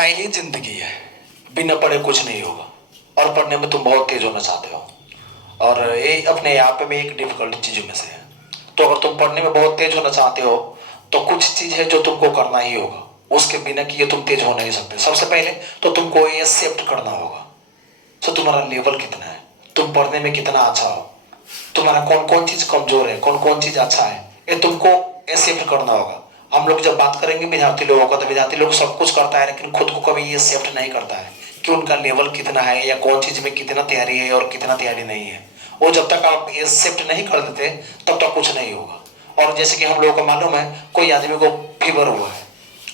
पढ़ाई ही जिंदगी है, बिना पढ़े कुछ नहीं होगा। और पढ़ने में तुम बहुत तेज होना चाहते हो, और ये अपने आप में एक डिफिकल्ट चीजों में से है। तो अगर तुम पढ़ने में बहुत तेज होना चाहते हो तो कुछ चीज है जो तुमको करना ही होगा, उसके बिना किए तुम तेज हो नहीं सकते। सबसे पहले तो तुमको ये एक्सेप्ट करना होगा तो तुम्हारा लेवल कितना है, तुम पढ़ने में कितना अच्छा हो, तुम्हारा कौन कौन चीज कमजोर है, कौन कौन चीज अच्छा है, ये तुमको एक्सेप्ट करना होगा। हम लोग जब बात करेंगे विद्यार्थी लोगों का, तो विद्यार्थी लोग सब कुछ करता है लेकिन खुद को कभी ये एक्सेप्ट नहीं करता है कि उनका लेवल कितना है या कौन चीज में कितना तैयारी है और कितना तैयारी नहीं है। वो जब तक आप एक्सेप्ट नहीं कर देते तब तक कुछ नहीं होगा। और जैसे कि हम लोगों को मालूम है, कोई आदमी को फीवर हुआ है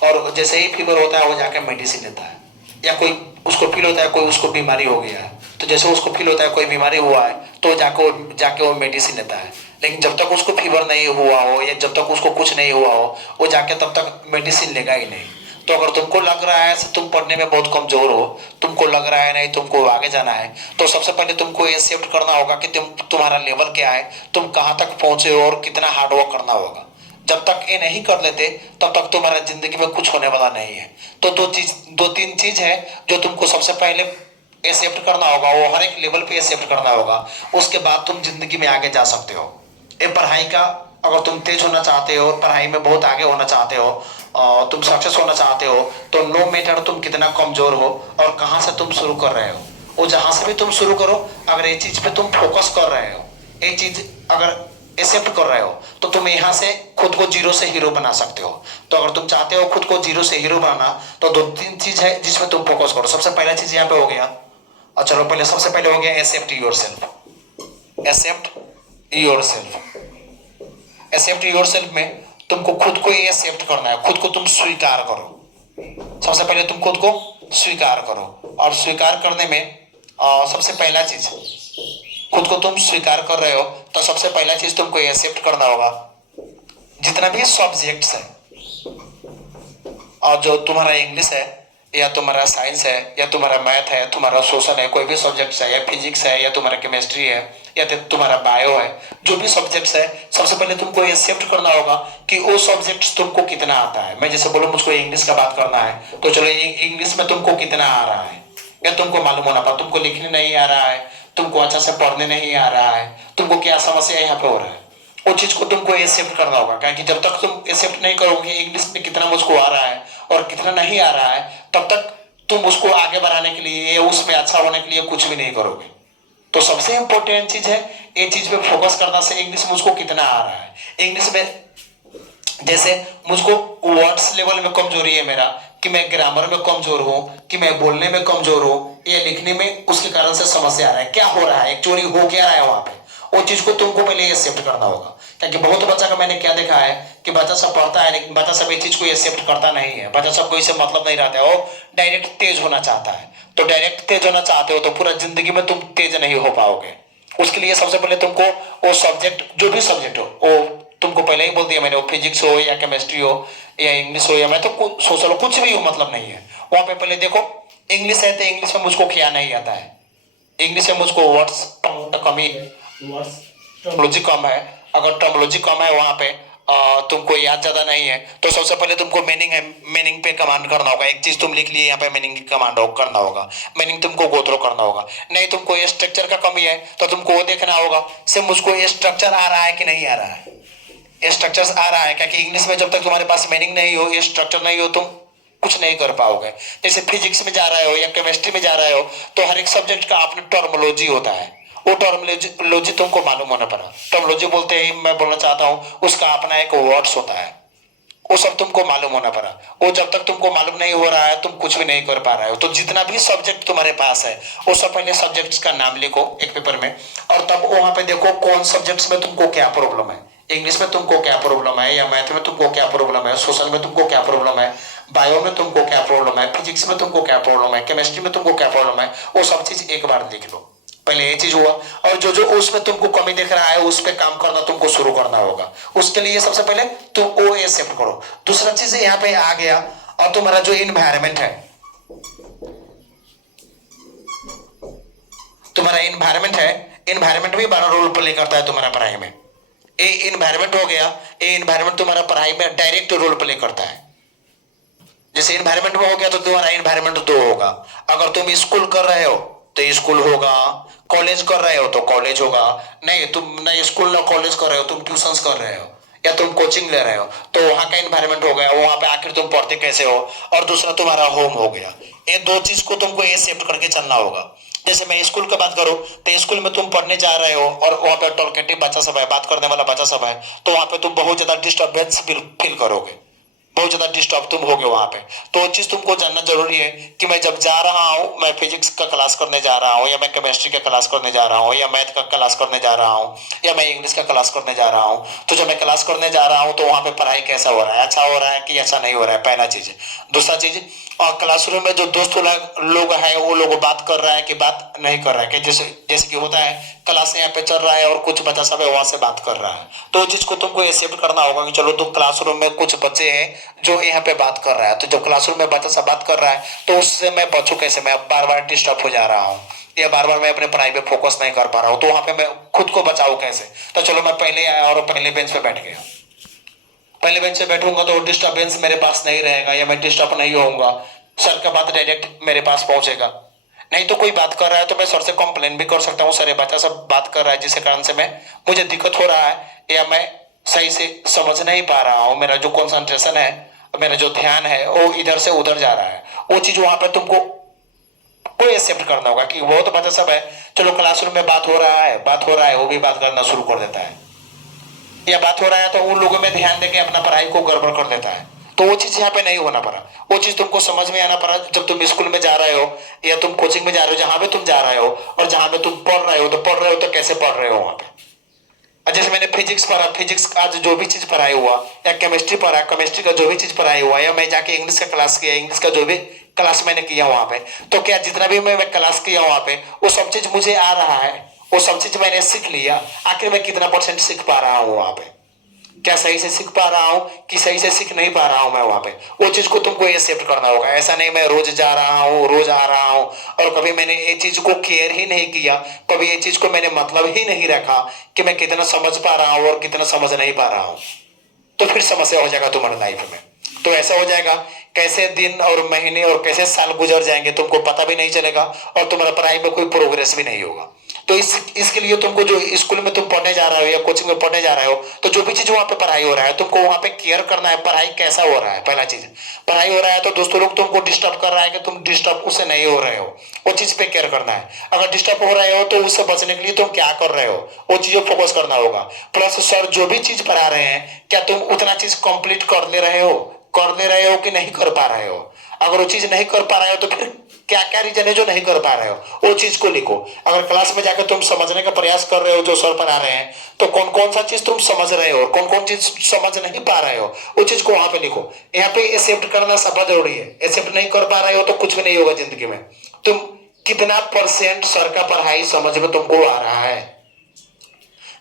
और जैसे ही फीवर होता है वो जाके मेडिसिन लेता है, या कोई उसको फील होता है कोई उसको बीमारी हो गया है, तो जैसे उसको फील होता है कोई बीमारी हुआ है तो जाके वो मेडिसिन लेता है। लेकिन जब तक उसको फीवर नहीं हुआ हो या जब तक उसको कुछ नहीं हुआ हो वो जाके तब तक मेडिसिन लेगा ही नहीं। तो अगर तुमको लग रहा है तुम पढ़ने में बहुत कमजोर हो, तुमको लग रहा है नहीं तुमको आगे जाना है, तो सबसे पहले तुमको ये एक्सेप्ट करना होगा कि तुम्हारा लेवल क्या है, तुम कहाँ तक पहुंचे हो और कितना हार्डवर्क करना होगा। जब तक ये नहीं कर लेते तब तक तुम्हारा जिंदगी में कुछ होने वाला नहीं है। तो दो तीन चीज है जो तुमको सबसे पहले एक्सेप्ट करना होगा, वो हर एक लेवल पे एक्सेप्ट करना होगा। उसके बाद तुम जिंदगी में आगे जा सकते हो। ये पढ़ाई का, अगर तुम तेज होना चाहते हो, पढ़ाई में बहुत आगे होना चाहते हो, तुम सक्सेस होना चाहते हो, तो नो मैटर तुम कितना कमजोर हो और कहाँ से तुम शुरू कर रहे हो, वो जहां से भी तुम शुरू करो, अगर ये चीज पे तुम फोकस कर रहे हो, ये चीज अगर एक्सेप्ट कर रहे हो, तो तुम यहाँ से खुद को जीरो से हीरो बना सकते हो। तो अगर तुम चाहते हो खुद को जीरो से हीरो बनाना, तो दो तीन चीज है जिसमें तुम फोकस करो। सबसे पहला चीज यहाँ पे हो गया, और चलो पहले सबसे पहले हो गया accept yourself. Accept yourself, accept yourself में तुमको खुद को ये एक्सेप्ट करना है, खुद को तुम स्वीकार करो। सबसे पहले तुम खुद को स्वीकार करो, और स्वीकार करने में सबसे पहला चीज, खुद को तुम स्वीकार कर रहे हो तो सबसे पहला चीज तुमको एक्सेप्ट करना होगा, जितना भी सब्जेक्ट्स है, और जो तुम्हारा इंग्लिश है या तुम्हारा साइंस है या तुम्हारा मैथ है, तुम्हारा सोशल है, कोई भी सब्जेक्ट्स है, या फिजिक्स है या तुम्हारा केमिस्ट्री है या तुम्हारा बायो है, जो भी सब्जेक्ट्स है, सबसे पहले तुमको एक्सेप्ट करना होगा कि वो सब्जेक्ट्स तुमको कितना आता है। मैं जैसे बोलूं मुझको इंग्लिश का बात करना है, तो चलो इंग्लिश में तुमको कितना आ रहा है, या तुमको मालूम होना पड़ा, तुमको लिखने नहीं आ रहा है, तुमको अच्छा से पढ़ने नहीं आ रहा है, तुमको क्या समस्या यहाँ पे हो रहा है, वो चीज को तुमको एक्सेप्ट करना होगा। क्योंकि जब तक तुम एक्सेप्ट नहीं करोगे इंग्लिश में कितना मुझको आ रहा है और कितना नहीं आ रहा है, तब तक तुम उसको आगे बढ़ाने के लिए, उसमें अच्छा होने के लिए कुछ भी नहीं करोगे। तो सबसे इंपॉर्टेंट चीज है ये चीज पे फोकस करना से इंग्लिश मुझको कितना आ रहा है। इंग्लिश में जैसे मुझको वर्ड्स लेवल में कमजोरी है मेरा, कि मैं ग्रामर में कमजोर हूँ, कि मैं बोलने में कमजोर हूँ, या लिखने में उसके कारण से समस्या आ रहा है, क्या हो रहा है, एक्चुअली हो क्या रहा है वहां पे, वो चीज को तुमको पहले एक्सेप्ट करना होगा। क्योंकि बहुत बच्चा का मैंने क्या देखा है कि बच्चा सब पढ़ता है लेकिन बच्चा सब ये चीज को एक्सेप्ट करता नहीं है, बच्चा सबको इससे मतलब नहीं रहता है, वो डायरेक्ट तेज होना चाहता है। तो डायरेक्ट तेज होना चाहते हो तो पूरा जिंदगी में तुम तेज नहीं हो पाओगे। उसके लिए सबसे पहले तुमको वो सब्जेक्ट, जो भी सब्जेक्ट हो, वो तुमको पहले ही बोल दिया मैंने, वो फिजिक्स हो या केमिस्ट्री हो या इंग्लिश हो या मैं तो सोशल हो, कुछ भी हो मतलब नहीं है। वहां पे पहले देखो, इंग्लिश है तो इंग्लिश में मुझको क्या नहीं आता है, इंग्लिश में मुझको वर्ड्स कमी है, वर्ड्स टर्मोलॉजी कम है। अगर टर्मोलॉजी कम है वहां पे तुमको याद ज्यादा नहीं है, तो सबसे पहले तुमको मीनिंग है, मीनिंग पे कमांड करना होगा। एक चीज तुम लिख लिए यहाँ पे, मीनिंग की कमांड करना होगा, मीनिंग तुमको गो थ्रू करना होगा। नहीं तुमको ये स्ट्रक्चर का कमी है तो तुमको वो देखना होगा, सिर्फ मुझको ये स्ट्रक्चर आ रहा है कि नहीं आ रहा है, ये स्ट्रक्चर्स आ रहा है। क्योंकि इंग्लिश में जब तक तुम्हारे पास मीनिंग नहीं हो, ये स्ट्रक्चर नहीं हो, तुम कुछ नहीं कर पाओगे। जैसे फिजिक्स में जा रहे हो या केमिस्ट्री में जा रहे हो, तो हर एक सब्जेक्ट का अपना टर्मोलॉजी होता है, वो टर्मोलॉजी तुमको मालूम होना पड़ा। टर्मोलॉजी बोलते ही मैं बोलना चाहता हूँ उसका अपना एक वर्ड्स होता है, वो सब तुमको मालूम होना पड़ा। वो जब तक तुमको मालूम नहीं हो रहा है तुम कुछ भी नहीं कर पा रहे हो। तो जितना भी सब्जेक्ट तुम्हारे पास है वो सब पहले सब्जेक्ट्स का नाम लिखो एक पेपर में, और तब वहां पे देखो कौन सब्जेक्ट्स में तुमको क्या प्रॉब्लम है। इंग्लिश में तुमको क्या प्रॉब्लम है, या मैथ में तुमको क्या प्रॉब्लम है, सोशल में तुमको क्या प्रॉब्लम है, बायो में तुमको क्या प्रॉब्लम है, फिजिक्स में तुमको क्या प्रॉब्लम है, केमिस्ट्री में तुमको क्या प्रॉब्लम है, वो सब चीज एक बार लिख लो। पहले ये चीज हुआ, और जो जो उसमें तुमको कमी दिख रहा है उस पर काम करना तुमको शुरू करना होगा। उसके लिए सबसे पहले तुम ओ एक्सेप्ट करो। दूसरा चीज यहाँ पे आ गया, और तुम्हारा जो इन्वायरमेंट है, तुम्हारा इन्वायरमेंट है, इन्वायरमेंट भी बड़ा रोल प्ले करता है तुम्हारा पढ़ाई में। ये इन्वायरमेंट हो गया, ये इन्वायरमेंट तुम्हारा पढ़ाई में डायरेक्ट रोल प्ले करता है। जैसे इन्वायरमेंट में हो गया तो तुम्हारा इन्वायरमेंट दो होगा। अगर तुम स्कूल कर रहे हो तो स्कूल होगा, कॉलेज कर रहे हो तो कॉलेज होगा। नहीं तुम ना स्कूल ना कॉलेज कर रहे हो, तुम ट्यूशंस कर रहे हो या तुम कोचिंग ले रहे हो, तो वहां का इन्वायरमेंट हो गया, वहां पे आखिर तुम पढ़ते कैसे हो। और दूसरा तुम्हारा होम हो गया। ये दो चीज को तुमको ये शिफ्ट करके चलना होगा। जैसे मैं स्कूल की बात करूं तो स्कूल में तुम पढ़ने जा रहे हो और वहां पे टॉलकेटिव बच्चा सब है, बात करने वाला बच्चा सब है, तो वहां पे तुम बहुत ज्यादा डिस्टर्बेंस फील करोगे, बहुत ज्यादा डिस्टर्ब तुम होगे वहां पे। तो वो चीज तुमको जानना जरूरी है कि मैं जब जा रहा हूँ, मैं फिजिक्स का क्लास करने जा रहा हूँ या मैं केमिस्ट्री का क्लास करने जा रहा हूँ या मैथ का क्लास करने जा रहा हूँ या मैं इंग्लिश का क्लास करने जा रहा हूँ, तो जब मैं क्लास करने जा रहा हूँ तो वहां पे पढ़ाई कैसा हो रहा है, अच्छा हो रहा है कि अच्छा नहीं हो रहा है, पहला चीज। दूसरा चीज, और क्लासरूम में जो दोस्त लोग है वो लोग बात कर रहा है कि बात नहीं कर रहा है, कि जैसे जैसे कि होता है क्लास यहाँ पे चल रहा है और कुछ बच्चा सब है वहां से बात कर रहा है, तो उस चीज को तुमको एक्सेप्ट करना होगा कि चलो तुम क्लासरूम में कुछ बच्चे हैं जो यहाँ पे बात कर रहा है, तो जब क्लासरूम में बच्चा सब बात कर रहा है तो उससे मैं बचूं कैसे, मैं बार बार डिस्टर्ब हो जा रहा हूँ या बार बार मैं अपने पढ़ाई पे फोकस नहीं कर पा रहा हूँ, तो वहां पे मैं खुद को बचाऊं कैसे। तो चलो मैं पहले आया और पहले बेंच पे बैठ गया, पहले बेंच पे बैठूंगा तो डिस्टर्बेंस मेरे पास नहीं रहेगा या मैं डिस्टर्ब नहीं होऊंगा, सर का बात डायरेक्ट मेरे पास पहुंचेगा। नहीं तो कोई बात कर रहा है तो मैं सर से कंप्लेन भी कर सकता हूँ, सर ये बच्चा सब बात कर रहा है जिसके कारण से मैं मुझे दिक्कत हो रहा है या मैं सही से समझ नहीं पा रहा हूँ, मेरा जो कंसंट्रेशन है, मेरा जो ध्यान है वो इधर से उधर जा रहा है। वो चीज वहां पर तुमको कोई एक्सेप्ट करना होगा कि वो तो बच्चा सब है, चलो क्लासरूम में बात हो रहा है, बात हो रहा है, वो भी बात करना शुरू कर देता है या बात हो रहा है तो उन लोगों में ध्यान देके अपना पढ़ाई को गड़बड़ कर देता है। तो वो चीज यहाँ पे नहीं होना पड़ा, वो चीज तुमको समझ में आना पड़ा जब तुम स्कूल में जा रहे हो या तुम कोचिंग में जा रहे हो, जहां पे तुम जा रहे हो और जहां पे तुम पढ़ रहे हो, तो पढ़ रहे हो तो कैसे पढ़ रहे हो वहां पे। और जैसे मैंने फिजिक्स पढ़ा, फिजिक्स का जो भी चीज पढ़ाई हुआ, या केमिस्ट्री पढ़ा, केमिस्ट्री का जो भी चीज पढ़ाई हुआ, या मैं जाके इंग्लिश का क्लास किया, इंग्लिश का जो भी क्लास मैंने किया वहां पे, तो क्या जितना भी मैं क्लास किया वहां पे वो सब चीज मुझे आ रहा है, वो सब चीज मैंने सीख लिया, आखिर मैं कितना परसेंट सीख पा रहा हूँ वहां पे, क्या सही से सीख पा रहा हूँ कि सही से सीख नहीं पा रहा हूँ मैं वहां पे। वो चीज को तुमको एक्सेप्ट करना होगा। ऐसा नहीं मैं रोज जा रहा हूँ, रोज आ रहा हूँ और कभी मैंने ये चीज को केयर ही नहीं किया, कभी ये चीज को मैंने मतलब ही नहीं रखा कि मैं कितना समझ पा रहा हूँ और कितना समझ नहीं पा रहा हूँ, तो फिर समस्या हो जाएगा तुम्हारे लाइफ में। तो ऐसा हो जाएगा कैसे दिन और महीने और कैसे साल गुजर जाएंगे तुमको पता भी नहीं चलेगा और तुम्हारा पढ़ाई में कोई प्रोग्रेस भी नहीं होगा। तो इसके लिए तुमको जो स्कूल में तुम पढ़ने जा रहे हो या कोचिंग में पढ़ने जा रहे हो, तो जो भी चीज वहां पे पढ़ाई हो रहा है तुमको वहां पे केयर करना है, पढ़ाई कैसा हो रहा है। पहला चीज, पढ़ाई हो रहा है तो दोस्तों लोग तुमको डिस्टर्ब कर रहा है कि तुम डिस्टर्ब उससे नहीं हो रहे हो, वो चीज पे केयर करना है। अगर डिस्टर्ब हो रहे हो तो उससे बचने के लिए तुम क्या कर रहे हो, वो चीजों फोकस करना होगा। प्लस सर जो भी चीज पढ़ा रहे हैं क्या तुम उतना चीज कंप्लीट कर ले रहे हो कि नहीं कर पा रहे हो। अगर वो चीज नहीं कर पा रहे हो तो फिर क्या क्या रीजन है जो नहीं कर पा रहे हो, वो चीज को लिखो। अगर क्लास में जाकर तुम समझने का प्रयास कर रहे हो जो सर पढ़ा रहे हैं, तो कौन कौन सा चीज तुम समझ रहे हो, कौन कौन चीज समझ नहीं पा रहे हो, वो चीज को वहां पे लिखो। यहाँ पे एक्सेप्ट करना सब जरूरी है। एक्सेप्ट नहीं कर पा रहे हो तो कुछ भी नहीं होगा जिंदगी में। तुम कितना परसेंट सर का पढ़ाई समझ में तुमको आ रहा है,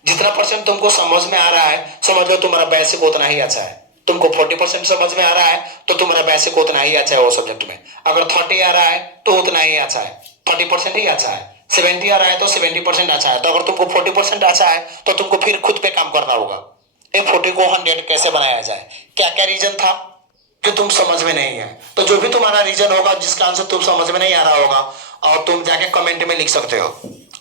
जितना परसेंट तुमको समझ में आ रहा है समझ लो तुम्हारा बेसिक उतना ही अच्छा है। तुमको 40% समझ में आ रहा है तो तुम्हारा बेसिक उतना ही अच्छा है वो सब्जेक्ट में। अगर 30 आ रहा है तो उतना ही अच्छा है, 30% ही अच्छा है। 70 आ रहा है तो 70% अच्छा है। तो अगर तुमको 40% अच्छा है तो तुमको फिर खुद पे काम करना होगा। ये 40 को 100 कैसे बनाया जाए, क्या क्या रीजन था जो तुम समझ में नहीं है। तो जो भी तुम्हारा रीजन होगा जिसका आंसर तुम समझ में नहीं आ रहा होगा, और तुम जाके कमेंट में लिख सकते हो।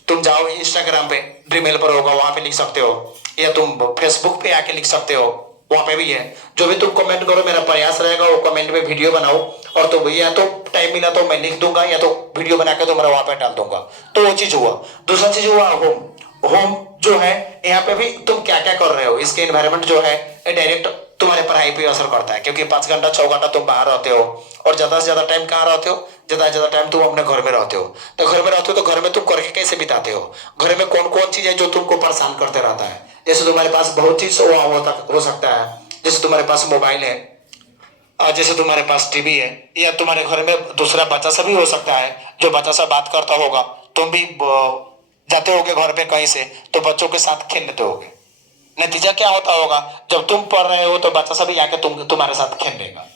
तुम जाओ इंस्टाग्राम पे, ड्रीमेल पर होगा वहां पे लिख सकते हो, या तुम फेसबुक पे आके लिख सकते हो, वहां पे भी है। जो भी तुम कमेंट करो मेरा प्रयास रहेगा वो कमेंट में वीडियो बनाओ, और तो या तो टाइम मिला तो मैं लिख दूंगा या तो वीडियो बना के तुम्हारा वहां पे डाल दूंगा। तो वो चीज हुआ। दूसरा चीज हुआ होम। होम जो है यहाँ पे भी तुम क्या क्या कर रहे हो, इसके एनवायरनमेंट जो है डायरेक्ट तुम्हारे पढ़ाई पे असर करता है, क्योंकि 5 घंटा 6 घंटा तुम बाहर रहते हो और ज्यादा से ज्यादा टाइम कहाँ रहते हो, ज्यादा से ज्यादा टाइम तुम अपने घर में रहते हो। तो घर में रहते हो तो घर में तुम करके कैसे बिताते हो, घर में कौन कौन चीज है जो तुमको परेशान करते रहता है। जैसे तुम्हारे पास बहुत चीज हो सकता है, जैसे तुम्हारे पास मोबाइल है, जैसे तुम्हारे पास टीवी है, या तुम्हारे घर में दूसरा बच्चा सा भी हो सकता है जो बच्चा सा बात करता होगा। तुम भी जाते होगे घर पे कहीं से तो बच्चों के साथ खेल लेते होगे। नतीजा क्या होता होगा, जब तुम पढ़ रहे हो तो बच्चा सा भी आके तुम्हारे साथ खेल लेगा।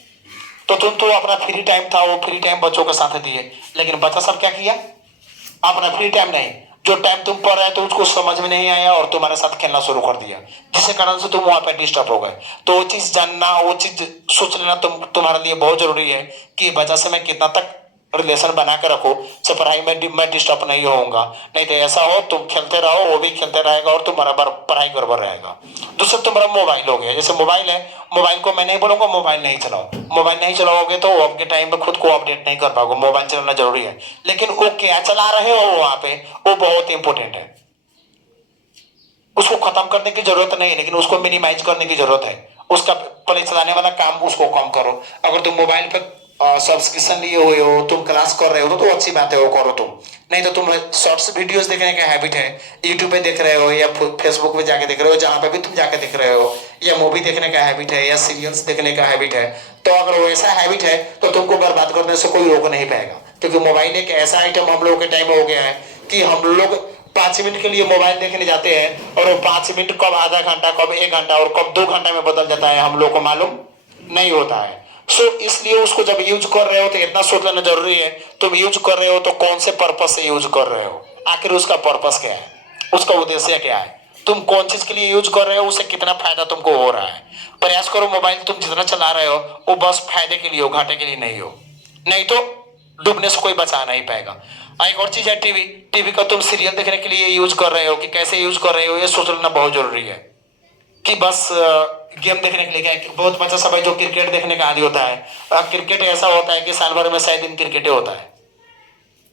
तो तुम तो अपना फ्री टाइम था वो फ्री टाइम बच्चों के साथ दिए, लेकिन बच्चा सब क्या किया, अपना फ्री टाइम नहीं, जो टाइम तुम पढ़ रहे थे उसको समझ में नहीं आया और तुम्हारे साथ खेलना शुरू कर दिया, जिसके कारण से तुम वहां पे डिस्टर्ब हो गए। तो वो चीज जानना, वो चीज सोच लेना तुम्हारे लिए बहुत जरूरी है कि बच्चा से मैं कितना तक रिलेशन बना के रखो, से पढ़ाई में मैं डिस्टर्ब नहीं होऊंगा। नहीं तो ऐसा हो तुम खेलते रहो, वो भी खेलते रहेगा और तुम्हारा पढ़ाई गड़बड़ रहेगा। दूसरा तुम्हारा मोबाइल हो गया, जैसे मोबाइल है, मोबाइल को मैं नहीं बोलूंगा मोबाइल नहीं चलाओ, मोबाइल नहीं चलाओगे तो आपके टाइम पे खुद को अपडेट नहीं कर पाओगे। मोबाइल चलाना जरूरी है, लेकिन वो क्या चला रहे हो वहां पे, वो बहुत इंपॉर्टेंट है। उसको खत्म करने की जरूरत नहीं है, लेकिन उसको मिनिमाइज करने की जरूरत है। उसका पहले चलाने वाला काम उसको कम करो। अगर तुम मोबाइल पे सब्सक्रिप्शन लिए हुए हो, तुम क्लास कर रहे हो तो अच्छी बात है, वो करो तुम। नहीं तो तुम शॉर्ट्स वीडियोस देखने का हैबिट है, यूट्यूब पे देख रहे हो या फेसबुक पे जाके देख रहे हो, जहां पे भी तुम जाके देख रहे हो, या मूवी देखने का हैबिट है या सीरियल्स देखने का हैबिट है, तो अगर वैसा हैबिट है तो तुमको बर्बाद करने से कोई रोक नहीं पाएगा। क्योंकि मोबाइल एक ऐसा आइटम हम लोगों के टाइम में हो गया है कि हम लोग 5 मिनट के लिए मोबाइल देखने जाते हैं और वो 5 मिनट कब आधा घंटा, कब 1 घंटा और कब 2 घंटा में बदल जाता है हम लोग को मालूम नहीं होता है। सो इसलिए उसको जब यूज कर रहे हो तो इतना सोच लेना जरूरी है, तुम यूज कर रहे हो तो कौन से पर्पस से यूज कर रहे हो, आखिर उसका पर्पस क्या है, उसका उद्देश्य क्या है, तुम कौन चीज के लिए यूज कर रहे हो, उससे कितना फायदा तुमको हो रहा है। प्रयास करो मोबाइल तुम जितना चला रहे हो वो बस फायदे के लिए हो, घाटे के लिए नहीं हो। नहीं तो डूबने से कोई बचा नहीं पाएगा। एक और चीज है टीवी, टीवी का तुम सीरियल देखने के लिए यूज कर रहे हो कि कैसे यूज कर रहे हो, ये सोच लेना बहुत जरूरी है। कि बस गेम देखने के लिए क्या है, बहुत बच्चा सब है जो क्रिकेट देखने का आदी होता है। क्रिकेट ऐसा होता है कि साल भर में 6 दिन क्रिकेट होता है,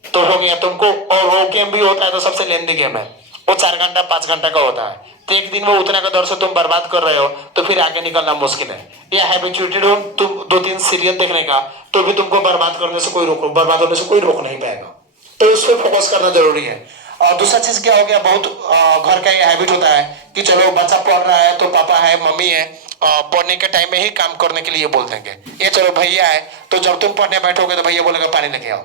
तो हो गया तुमको। और वो गेम भी होता है तो सबसे लेंदी गेम है, वो 4 घंटा 5 घंटा का होता है, तो एक दिन में उतना का दर से तुम बर्बाद कर रहे हो तो फिर आगे निकलना मुश्किल है। या हैबिचुएटेड हो तुम 2-3 सीरियल देखने का, तो भी तुमको बर्बाद करने से कोई रोक, बर्बाद होने से कोई रोक नहीं पाएगा। तो उस पर फोकस करना जरूरी है। और दूसरा चीज क्या हो गया, बहुत घर का ये हैबिट होता है कि चलो बच्चा पढ़ रहा है तो पापा है मम्मी है पढ़ने के टाइम में ही काम करने के लिए बोल देंगे। ये चलो भैया है तो जब तुम पढ़ने बैठोगे तो भैया बोलेगा पानी लेके आओ,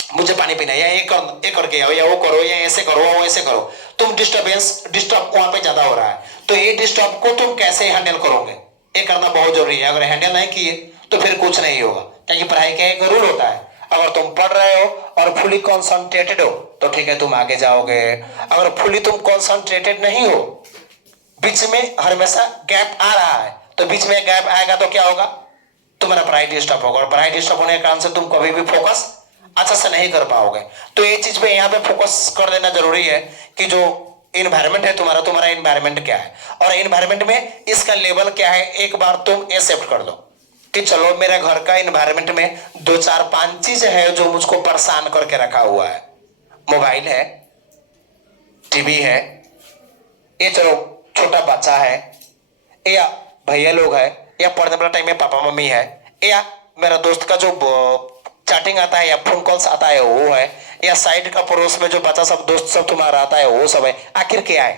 मुझे पानी पीना है, या ये करके आओ, या वो करो, या ऐसे करो, वो ऐसे करो। तुम डिस्टर्ब वहां पे ज्यादा हो रहा है, तो ये डिस्टर्ब को तुम कैसे हैंडल करोगे, ये करना बहुत जरूरी है। अगर हैंडल नहीं किए तो फिर कुछ नहीं होगा, क्योंकि पढ़ाई का एक रूल होता है, अगर तुम पढ़ रहे हो और फुली कॉन्सेंट्रेटेड हो तो ठीक है तुम आगे जाओगे। अगर फुली तुम कॉन्सेंट्रेटेड नहीं हो, बीच में हमेशा गैप आ रहा है, तो बीच में गैप आएगा तो क्या होगा, तुम्हारा पढ़ाई डिस्टर्ब होगा, और पढ़ाई डिस्टर्ब होने के कारण से तुम कभी भी फोकस अच्छा से नहीं कर पाओगे। तो ये चीज पे यहाँ पे फोकस कर देना जरूरी है कि जो इन्वायरमेंट है तुम्हारा, तुम्हारा इन्वायरमेंट क्या है और इन्वायरमेंट में इसका लेवल क्या है। एक बार तुम एक्सेप्ट कर दो कि चलो मेरे घर का इन्वायरमेंट में 2-4-5 चीज है जो मुझको परेशान करके रखा हुआ है। मोबाइल है, टीवी है, ये चलो छोटा बच्चा है, या भैया लोग है, या पढ़ने वाला टाइम में पापा मम्मी है, या मेरा दोस्त का जो चैटिंग आता है या फोन कॉल्स आता है वो है, या साइड का पड़ोस में जो बच्चा सब दोस्त सब तुम्हारा आता है वो सब है। आखिर क्या है,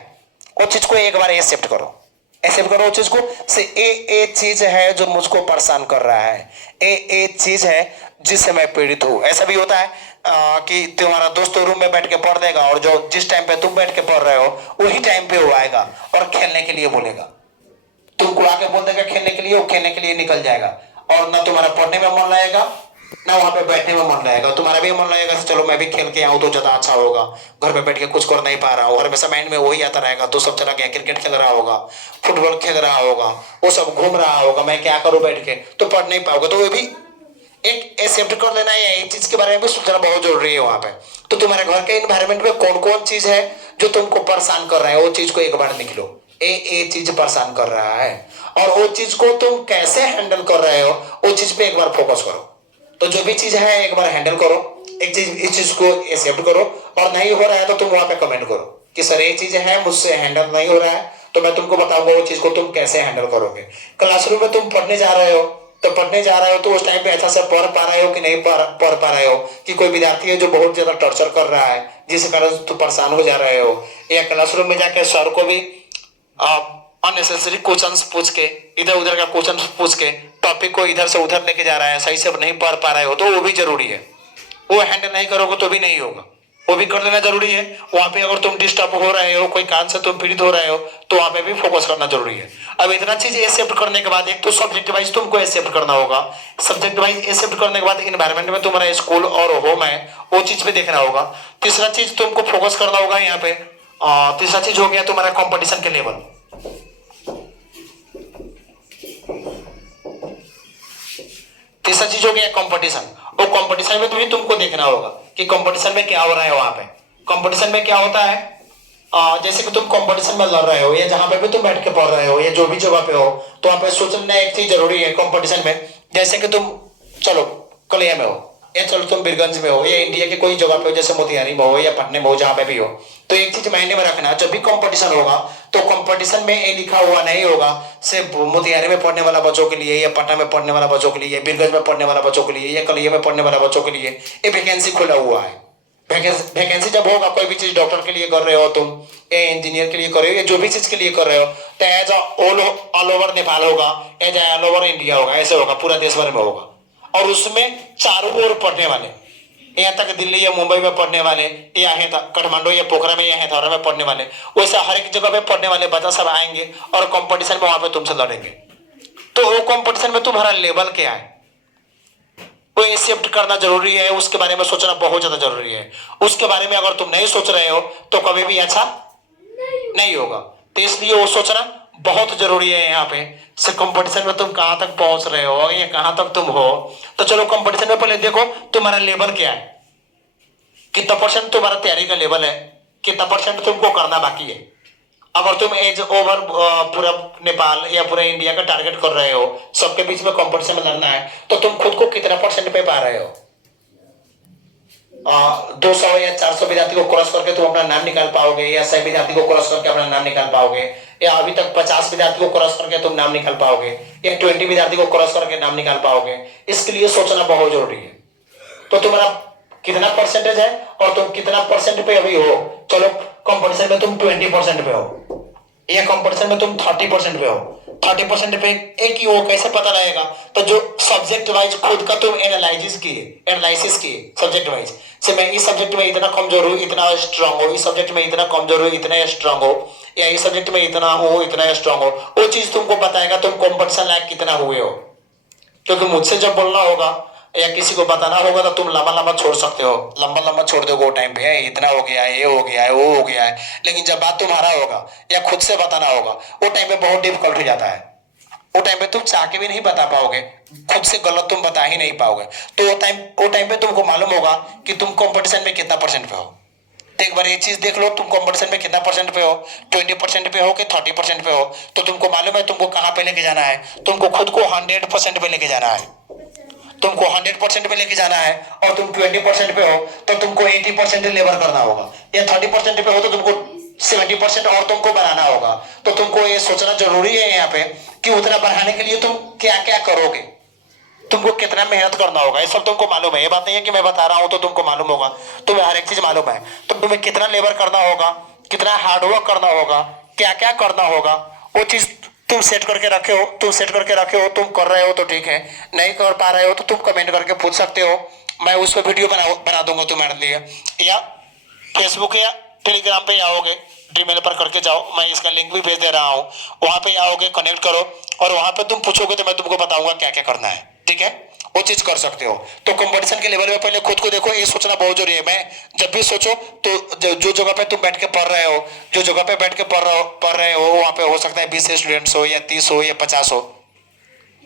वो चीज को एक बार एक्सेप्ट करो, एक्सेप्ट करो वो चीज को से ए चीज है जो मुझको परेशान कर रहा है, ए चीज है जिससे मैं पीड़ित हूँ। ऐसा भी होता है कि तुम्हारा दोस्त रूम में बैठ के पढ़ देगा और जो जिस टाइम पे तुम बैठ के पढ़ रहे हो वही टाइम पे वो आएगा और खेलने के लिए बोलेगा, तुमको आके बोल देगा खेलने के लिए, वो खेलने के लिए निकल जाएगा और ना तुम्हारा पढ़ने में मन लगेगा ना वहां पे बैठने में मन लगेगा। तुम्हारा भी मन लगेगा चलो मैं भी खेल के आऊं तो ज्यादा अच्छा होगा, घर पे बैठ के कुछ कर नहीं पा रहा हूँ, हमेशा माइंड में वही आता रहेगा। तो सब चला गया, क्रिकेट खेल रहा होगा, फुटबॉल खेल रहा होगा, वो सब घूम रहा होगा, मैं क्या करूँ बैठ के, तो पढ़ नहीं पाओगे। तो वो भी एक एक्सेप्ट कर लेना है, एक चीज के बारे में भी सोचना बहुत जरूरी है वहां पे। तो तुम्हारे घर के इन्वायरमेंट में कौन कौन चीज है जो तुमको परेशान कर रहा है, वो चीज को एक बार लिख लो। ए चीज परेशान कर रहा है और वो चीज को तुम कैसे हैंडल कर रहे हो, वो चीज पे एक बार फोकस करो। तो जो भी चीज है एक बार हैंडल करो, एक चीज इस चीज को एक्सेप्ट करो, और नहीं हो रहा है तो तुम वहां पे कमेंट करो कि सर ये चीज है मुझसे हैंडल नहीं हो रहा है, तो मैं तुमको बताऊंगा वो चीज को तुम कैसे हैंडल करोगे। क्लासरूम में तुम पढ़ने जा रहे हो तो पढ़ने जा रहे हो तो उस टाइम पे अच्छा से पढ़ पा रहे हो कि नहीं पढ़ पा रहे हो, कि कोई विद्यार्थी है जो बहुत ज्यादा टॉर्चर कर रहा है जिस कारण तुम परेशान हो जा रहे हो, या क्लासरूम में जाकर सर को भी अननेसेसरी क्वेश्चंस पूछ के, इधर उधर का क्वेश्चन पूछ के टॉपिक को इधर से उधर लेके जा रहा है, सही से नहीं पढ़ पा रहे हो, तो वो भी जरूरी है। वो हैंडल नहीं करोगे तो भी नहीं होगा। वो भी कर लेना जरूरी है। वहां पे अगर तुम डिस्टर्ब हो रहे हो, कोई काम से तुम पीड़ित हो रहे हो, तो वहां पे भी फोकस करना जरूरी है। अब इतना चीज एक्सेप्ट करने के बाद एक तो सब्जेक्ट वाइज तुमको एक्सेप्ट करना होगा। सब्जेक्ट वाइज एक्सेप्ट करने के बाद इन्वायरमेंट में तुम्हारा स्कूल और होम है, वो चीज पे देखना होगा। तीसरा चीज तुमको फोकस करना होगा यहाँ पे, तीसरा चीज हो गया तुम्हारा कॉम्पिटिशन के लेवल। तीसरा चीज हो गया कंपटीशन। वो कंपटीशन में भी तुमको देखना होगा कि कंपटीशन में क्या हो रहा है। वहां पे कंपटीशन में क्या होता है, जैसे कि तुम कंपटीशन में लड़ रहे हो या जहां पे भी तुम बैठ के पढ़ रहे हो या जो भी जगह पे हो, तो वहां पे सोचना एक चीज जरूरी है कंपटीशन में। जैसे कि तुम चलो कलिया में हो, या चलो तुम बीरगंज में हो, या इंडिया के कोई जगह पे हो, जैसे मोतिहारी में हो या पटने में हो, जहां पे भी हो, तो एक चीज मायने में रखना, जब भी कंपटीशन होगा तो कंपटीशन में ये लिखा हुआ नहीं होगा सिर्फ मोतिहारी में पढ़ने वाला बच्चों के लिए, या पटना में पढ़ने वाला बच्चों के लिए, या बीरगंज में पढ़ने वाला बच्चों के लिए, या कलिया में पढ़ने वाला बच्चों के लिए ये वैकेंसी खुला हुआ है। वैकेंसी जब होगा, कोई भी चीज डॉक्टर के लिए कर रहे हो तुम, या इंजीनियर के लिए कर रहे हो, या जो भी चीज के लिए कर रहे हो, तो एज ऑल ओवर नेपाल होगा, एज ऑल ओवर इंडिया होगा, ऐसे होगा, पूरा देश भर में होगा। और उसमें चारों ओर पढ़ने वाले, यहाँ तक दिल्ली या मुंबई में पढ़ने वाले, या है काठमांडू या पोखरा में या हैदराबाद में पढ़ने वाले, वैसे हर एक जगह पे पढ़ने वाले बच्चा सब आएंगे और कंपटीशन में वहां पे तुमसे लड़ेंगे। तो वो कंपटीशन में तुम्हारा लेवल क्या है वो एक्सेप्ट करना जरूरी है, उसके बारे में सोचना बहुत ज्यादा जरूरी है। उसके बारे में अगर तुम नहीं सोच रहे हो तो कभी भी अच्छा नहीं होगा। तो इसलिए वो सोचना बहुत जरूरी है। यहाँ पे से कंपटीशन में तुम कहां तक पहुंच रहे हो या कहां तक तुम हो। तो चलो कंपटीशन में पहले देखो तुम्हारा लेवल क्या है, कितना परसेंट तुम्हारा तैयारी का लेवल है, कितना परसेंट तुमको करना बाकी है। अगर तुम एज ओवर पूरा नेपाल या पूरा इंडिया का टारगेट कर रहे हो, सबके बीच में कंपटीशन में लड़ना है, तो तुम खुद को कितना परसेंट पे पा रहे हो। 200 या 400 विद्यार्थी को क्रॉस करके तुम अपना नाम निकाल पाओगे, या 100 विद्यार्थी को क्रॉस करके अपना नाम निकाल पाओगे, या अभी तक 50 विद्यार्थी को क्रॉस करके तुम नाम निकाल पाओगे, या 20 विद्यार्थी को क्रॉस करके नाम निकाल पाओगे। इसके लिए सोचना बहुत जरूरी है। तो तुम्हारा कितना परसेंटेज है और तुम कितना परसेंट पे अभी हो। चलो कंपटीशन में तुम 20% पे हो, या कंपटीशन में तुम 30% पे हो। 30% पे एक ही हो, कैसे पता लगेगा। तो जो सब्जेक्ट वाइज खुद का तुम एनालिसिस किए सब्जेक्ट वाइज से, मैं इस सब्जेक्ट में इतना कमजोर हूँ, इतना स्ट्रांग हो, इस सब्जेक्ट में इतना कमजोर हूँ, इतना स्ट्रांग हो, या इस सब्जेक्ट में इतना हो, इतना स्ट्रांग हो। वो चीज तुमको बताएगा तुम कंपटीशन लायक कितना हुए हो। क्योंकि मुझसे जब बोलना होगा या किसी को बताना होगा तो तुम लंबा लंबा छोड़ सकते हो, लंबा लंबा छोड़ दोगे वो टाइम पे, इतना हो गया है, ये हो गया है, वो हो गया है। लेकिन जब बात तुम्हारा होगा या खुद से बताना होगा, वो टाइम पे बहुत डिफिकल्ट हो जाता है। वो टाइम पे तुम चाह के भी नहीं बता पाओगे, खुद से गलत तुम बता ही नहीं पाओगे। तो वो टाइम पे तुमको मालूम होगा कि तुम कंपटीशन में कितना परसेंट पे हो। तो एक बार ये चीज देख लो, तुम कंपटीशन में कितना परसेंट पे हो, 20% पे हो कि 30% पे हो। तो तुमको मालूम है तुमको कहाँ पे लेके जाना है। तुमको खुद को 100% पे लेके जाना है। तुमको 100% पे लेके जाना है, और तुम 20% पे हो तो तुमको 80% लेबर करना होगा, या 30% पे हो तो तुमको 70% और तुमको बढ़ाना होगा। तो तुमको ये सोचना जरूरी है यहाँ पे कि उतना बढ़ाने के लिए तुम क्या क्या करोगे, तुमको कितना मेहनत करना होगा। ये सब तुमको मालूम है, ये बात नहीं है कि मैं बता रहा हूँ तो तुमको मालूम होगा, तुम्हें हर एक चीज मालूम है। तो तुम्हें कितना लेबर करना होगा, कितना हार्डवर्क करना होगा, क्या क्या करना होगा, वो चीज तुम सेट करके रखे हो। तुम कर रहे हो तो ठीक है, नहीं कर पा रहे हो तो तुम कमेंट करके पूछ सकते हो। मैं उस पर वीडियो बना दूंगा तुम्हारे लिए, या फेसबुक या टेलीग्राम पे आओगे, जीमेल पर करके जाओ, मैं इसका लिंक भी भेज दे रहा हूँ। वहां पे आओगे, कनेक्ट करो, और वहां पे तुम पूछोगे तो मैं तुमको बताऊंगा क्या क्या करना है। ठीक है, वो चीज कर सकते हो। तो कंपटीशन के लेवल में पहले खुद को देखो, ये सोचना बहुत जरूरी है। मैं जब भी सोचो तो जो जगह पे तुम बैठ के पढ़ रहे हो, जो जगह पे बैठ के पढ़ रहे हो, वहां पे हो सकता है 20 स्टूडेंट्स हो, या 30 हो, या 50 हो।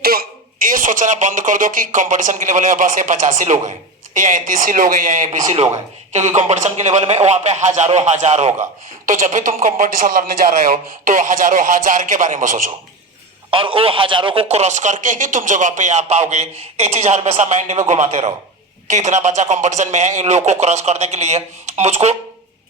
तो ये सोचना बंद कर दो कि कंपटीशन के लेवल में बस ये 85 लोग हैं, या 33 लोग हैं, या ABC लोग हैं। क्योंकि कंपटीशन के लेवल में वहां पे हजारों हजार होगा। तो जब भी तुम कंपटीशन लड़ने जा रहे हो तो हजारों हजार के बारे में सोचो, और वो हजारों को क्रॉस करके ही तुम जगह पे आ पाओगे। ये चीज हमेशा माइंड में घुमाते रहो कि इतना बच्चा कंपटीशन में है, इन लोगों को क्रॉस करने के लिए मुझको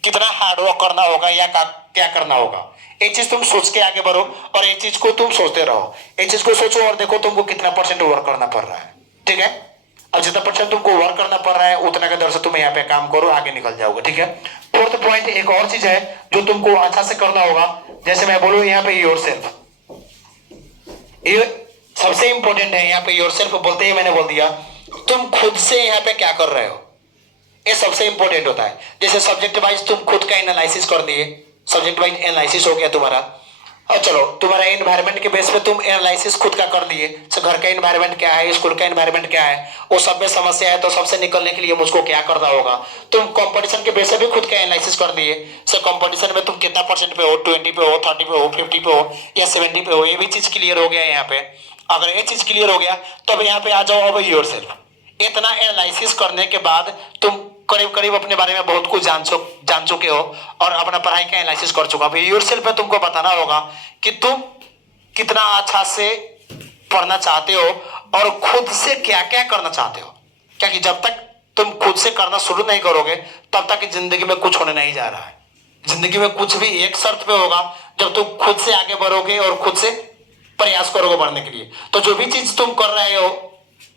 कितना हार्डवर्क करना होगा, या क्या करना होगा। ये चीज तुम सोच के आगे बढ़ो, और ये चीज को तुम सोचते रहो। ये चीज को सोचो और देखो तुमको कितना परसेंट वर्क करना पड़ रहा है। ठीक है, और जितना परसेंट तुमको वर्क करना पड़ रहा है उतना के दर से तुम यहाँ पे काम करो, आगे निकल जाओगे। ठीक है, फोर्थ पॉइंट एक और चीज है जो तुमको अच्छा से करना होगा। जैसे मैं बोलूँ यहाँ पे योरसेल्फ, ये सबसे इंपॉर्टेंट है। यहाँ पे योरसेल्फ बोलते ही मैंने बोल दिया, तुम खुद से यहाँ पे क्या कर रहे हो। ये सबसे इंपॉर्टेंट होता है। जैसे सब्जेक्ट वाइज तुम खुद का एनालिसिस कर दिए, सब्जेक्ट वाइज एनालिसिस हो गया तुम्हारा, और चलो तुम्हारा एनवायरनमेंट के बेस पे तुम एनालिसिस खुद का कर लिए, तो घर का एनवायरनमेंट क्या है, स्कूल का एनवायरनमेंट क्या है, वो सब में समस्या है, तो सबसे निकलने के लिए मुझको क्या करना होगा। तुम कंपटीशन के बेस पे भी खुद का एनालिसिस कर दिए, सो कंपटीशन में तुम कितना परसेंट पे हो, 20 पे हो, 30 पे हो, 50 पे हो या 70 पे हो, ये भी चीज क्लियर हो गया यहाँ पे। अगर ये चीज क्लियर हो गया तो अब यहाँ पे आ जाओ अब योरसेल्फ। इतना एनालिसिस करने के बाद तुम करीब करीब अपने बारे में बहुत कुछ जान चुके हो और अपना पढ़ाई का एनालिसिस कर चुका हो। योरसेल्फ पे तुमको बताना होगा कि तुम कितना अच्छा से पढ़ना चाहते हो और खुद से क्या क्या करना चाहते हो। क्योंकि जब तक तुम खुद से करना शुरू नहीं करोगे तब तक जिंदगी में कुछ होने नहीं जा रहा है। जिंदगी में कुछ भी एक शर्त पे होगा, जब तुम खुद से आगे बढ़ोगे और खुद से प्रयास करोगे बढ़ने के लिए। तो जो भी चीज तुम कर रहे हो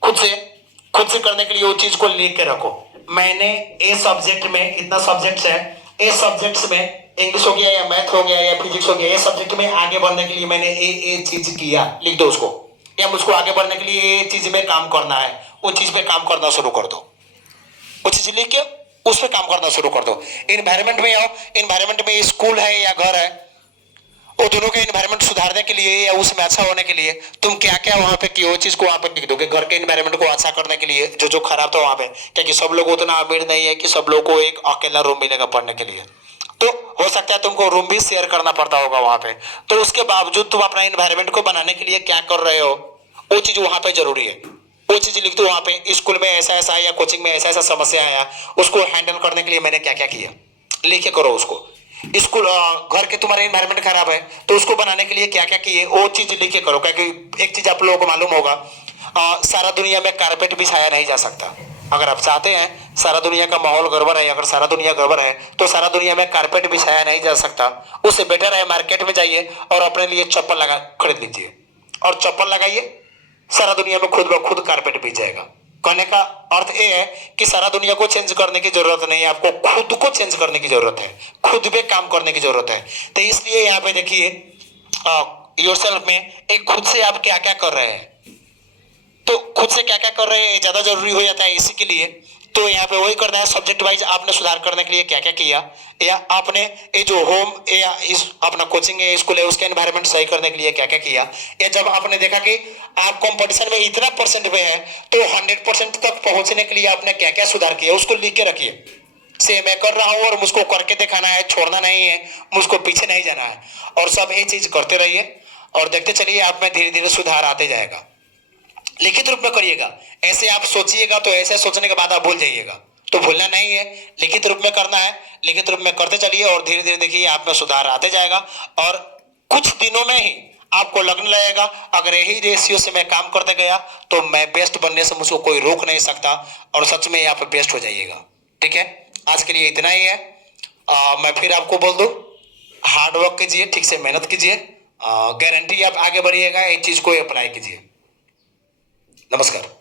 खुद से करने के लिए वो चीज को लिख के रखो। मैंने ए सब्जेक्ट में इतना सब्जेक्ट्स है, ए सब्जेक्ट्स में इंग्लिश हो गया या मैथ हो गया या फिजिक्स हो गया, ये सब्जेक्ट में आगे बढ़ने के लिए मैंने ए चीज किया, लिख दो उसको। या मुझको आगे बढ़ने के लिए ये चीज में काम करना है, वो चीज पे काम करना शुरू कर दो। वो चीज लिख के उस पर काम करना शुरू कर दो। इन्वायरमेंट में आओ, इन्वायरमेंट में स्कूल है या घर है, वो दोनों के एनवायरनमेंट सुधारने के लिए या उसमें अच्छा होने के लिए तुम क्या क्या वहां पे किए, वो चीज को वहां पे लिख दोगे। घर के एनवायरनमेंट को अच्छा करने के लिए जो जो खराब था वहां पे, क्योंकि सब लोग उतना अमीर नहीं है कि सब लोग को एक अकेला रूम मिलेगा पढ़ने के लिए, तो हो सकता है तुमको रूम भी शेयर करना पड़ता होगा वहां पे। तो उसके बावजूद तुम अपना एनवायरनमेंट को बनाने के लिए क्या कर रहे हो, वो चीज वहां पे जरूरी है। वो चीज लिख दो वहां पे। स्कूल में ऐसा ऐसा या कोचिंग में ऐसा ऐसा समस्या आया, उसको हैंडल करने के लिए मैंने क्या क्या किया, लिखे करो उसको। स्कूल घर के तुम्हारे एनवायरनमेंट खराब है तो उसको बनाने के लिए क्या क्या किए वो चीज लिखे करो। क्योंकि एक चीज आप लोगों को मालूम होगा, सारा दुनिया में कारपेट बिछाया नहीं जा सकता। अगर आप चाहते हैं सारा दुनिया का माहौल गड़बड़ है, अगर सारा दुनिया गड़बड़ है तो सारा दुनिया में कारपेट बिछाया नहीं जा सकता। उससे बेटर है मार्केट में जाइए और अपने लिए चप्पल लगा खरीद लीजिए और चप्पल लगाइए, सारा दुनिया में खुद ब खुद कारपेट बिछ जाएगा। कहने का अर्थ ये है कि सारा दुनिया को चेंज करने की जरूरत नहीं है, आपको खुद को चेंज करने की जरूरत है, खुद पे काम करने की जरूरत है। तो इसलिए यहाँ पे देखिए योरसेल्फ में एक खुद से आप क्या क्या कर रहे हैं, तो खुद से क्या क्या कर रहे हैं ज्यादा जरूरी हो जाता है इसी के लिए। तो यहाँ पे वही करना है, सब्जेक्ट वाइज आपने सुधार करने के लिए क्या क्या किया, या आपने ये जो होम या इस अपना कोचिंग है स्कूल है उसके एनवायरनमेंट सही करने के लिए क्या क्या किया, या जब आपने देखा कि आप कंपटीशन में इतना परसेंट पे है तो 100% तक पहुंचने के लिए आपने क्या क्या सुधार किया उसको लिख के रखिए। से मैं कर रहा हूँ और मुझको करके दिखाना है, छोड़ना नहीं है, मुझको पीछे नहीं जाना है। और सब ये चीज करते रहिए और देखते चलिए आप में धीरे धीरे सुधार आते जाएगा। लिखित रूप में करिएगा, ऐसे आप सोचिएगा तो ऐसे सोचने के बाद आप भूल जाइएगा, तो भूलना नहीं है, लिखित रूप में करना है। लिखित रूप में करते चलिए और धीरे धीरे देखिए आप में सुधार आते जाएगा और कुछ दिनों में ही आपको लगने लगेगा अगर यही रेशियो से मैं काम करते गया तो मैं बेस्ट बनने से मुझको कोई रोक नहीं सकता, और सच में यहाँ पे बेस्ट हो जाइएगा। ठीक है, आज के लिए इतना ही है। मैं फिर आपको बोल दूं, हार्ड वर्क कीजिए, ठीक से मेहनत कीजिए, गारंटी आप आगे बढ़िएगा, इस चीज को अप्लाई कीजिए। नमस्कार।